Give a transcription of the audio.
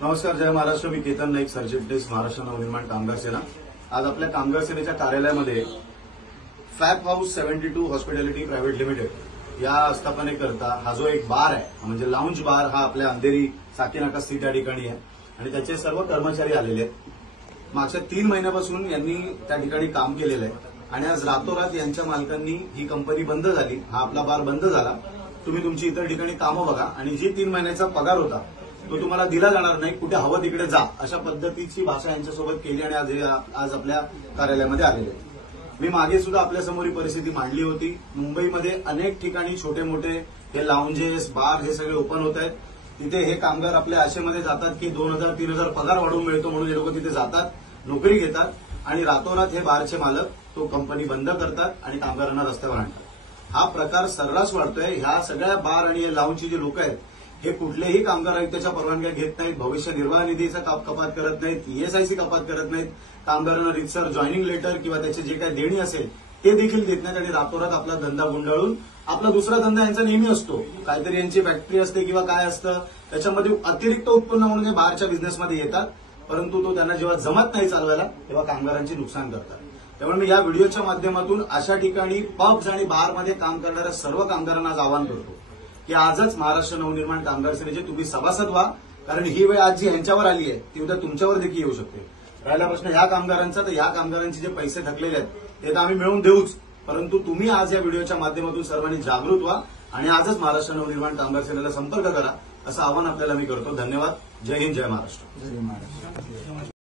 नमस्कार, जय महाराष्ट्र. मी केतन नाईक, सरचिटणीस महाराष्ट्र नवनिर्माण कामगार सेना. आज आपल्या कामगार सेनेच्या कार्यालयामध्ये फॅप हाऊस 72 हॉस्पिटॅलिटी प्रायव्हेट लिमिटेड या आस्थापनेकरता हा जो एक बार आहे, म्हणजे लाऊंज बार, हा आपल्या अंधेरी साकीनाका स्थित या ठिकाणी आहे आणि त्याचे सर्व कर्मचारी आलेले आहेत. मागच्या 3 महिन्यापासून यांनी त्या ठिकाणी काम केलेलं आहे आणि आज रातोरात यांच्या मालकांनी ही कंपनी बंद झाली, हा आपला बार बंद झाला. तुम्ही तुमची इतर ठिकाणी कामं बघा आणि जी 3 महिन्याचा पगार होता तो तुम्हाला दिला जाणार नाही, कुठे हवं तिकडे जा, अशा पद्धतीची भाषा यांच्यासोबत केली आणि आज आपल्या कार्यालयामध्ये आलेले. मी मागे सुद्धा आपल्यासमोर ही परिस्थिती मांडली होती. मुंबईमध्ये अनेक ठिकाणी छोटे मोठे हे लाऊंजेस, बार हे सगळे ओपन होत आहेत. तिथे हे कामगार आपल्या आशेमध्ये जातात की 2000-3000 पगार वाढवून मिळतो म्हणून हे लोक तिथे जातात, नोकरी घेतात आणि रातोरात हे बारचे मालक तो कंपनी बंद करतात आणि कामगारांना रस्त्यावर आणतात. हा प्रकार सर्रास वाढतोय. ह्या सगळ्या बार आणि लाऊंजची जी लोक आहेत हे कुठलेही कामगार आयुक्ताच्या परवानग्या घेत नाहीत, भविष्य निर्वाह निधीचा कपात करत नाहीत, ईएसआयसी कपात करत नाहीत, कामगारांना रितसर जॉईनिंग लेटर किंवा त्याचे जे काही देणी असेल ते देखील देत नाहीत आणि रातोरात आपला धंदा गुंडाळून आपला दुसरा धंदा यांचा नेहमी असतो. काहीतरी यांची फॅक्टरी असते किंवा काय असतं, त्याच्यामध्ये अतिरिक्त उत्पन्न म्हणून हे बारच्या बिझनेसमध्ये येतात, परंतु तो त्यांना जेव्हा जमत नाही चालवायला तेव्हा कामगारांची नुकसान करतात. त्यामुळे मी या व्हिडिओच्या माध्यमातून अशा ठिकाणी पब्स आणि बारमध्ये काम करणाऱ्या सर्व कामगारांना आज आवाहन करतो की आजच महाराष्ट्र नवनिर्माण कामगार सेनेचे तुम्ही सभासद व्हा, कारण ही वेळ आज जी यांच्यावर आली आहे ती उद्या तुमच्यावर देखील येऊ शकते. राहिला प्रश्न ह्या कामगारांचा, तर ह्या कामगारांचे जे पैसे थकलेले आहेत ते तर आम्ही मिळवून देऊच, परंतु तुम्ही आज या व्हिडिओच्या माध्यमातून सर्वांनी जागृत व्हा आणि आजच महाराष्ट्र नवनिर्माण कामगार सेनेला संपर्क करा, असं आवाहन आपल्याला मी करतो. धन्यवाद. जय हिंद, जय महाराष्ट्र.